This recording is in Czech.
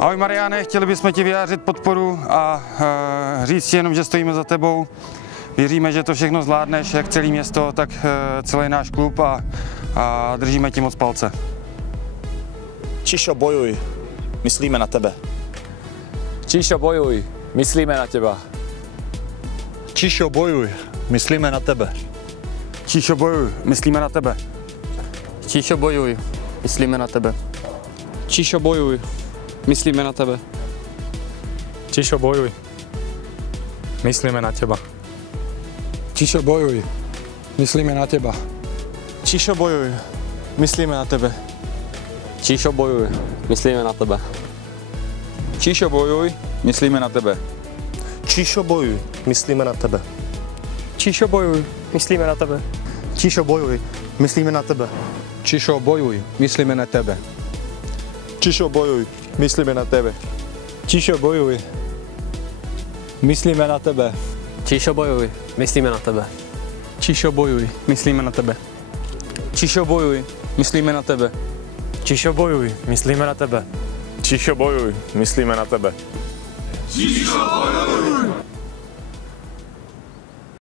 Ahoj Mariáne, chtěli bychom ti vyjádřit podporu a říct ti jenom, že stojíme za tebou. Věříme, že to všechno zvládneš, jak celé město, tak celý náš klub a držíme ti moc palce. Čišo, bojuj, myslíme na tebe. Čišo, bojuj, myslíme na teba. Čišo, bojuj, myslíme na tebe. Čišo, bojuj, myslíme na tebe. Čišo, bojuj, myslíme na tebe. Čišo, bojuj, myslíme na tebe. Čišo, bojuj, myslíme na teba. Čišo, bojuj, myslíme na teba. Čišo, bojuj, myslíme na tebe. Čišo, bojuj, myslíme na tebe. Čišo, bojuj, myslíme na tebe. Čišo, bojuj, myslíme na tebe. Čišo, bojuj, myslíme na tebe. Čišo, bojuj, myslíme na tebe. Čišo, bojuj, myslíme na tebe. Čišo, bojuj, myslíme na tebe. Čišo, bojuj, myslíme na tebe. Čišo, bojuj, myslíme na tebe. Čišo, bojuj, myslíme na tebe. Čišo, bojuj, myslíme na tebe. Čišo, bojuj, myslíme na tebe. Čišo, bojuj, myslíme na tebe. Čišo, bojuj!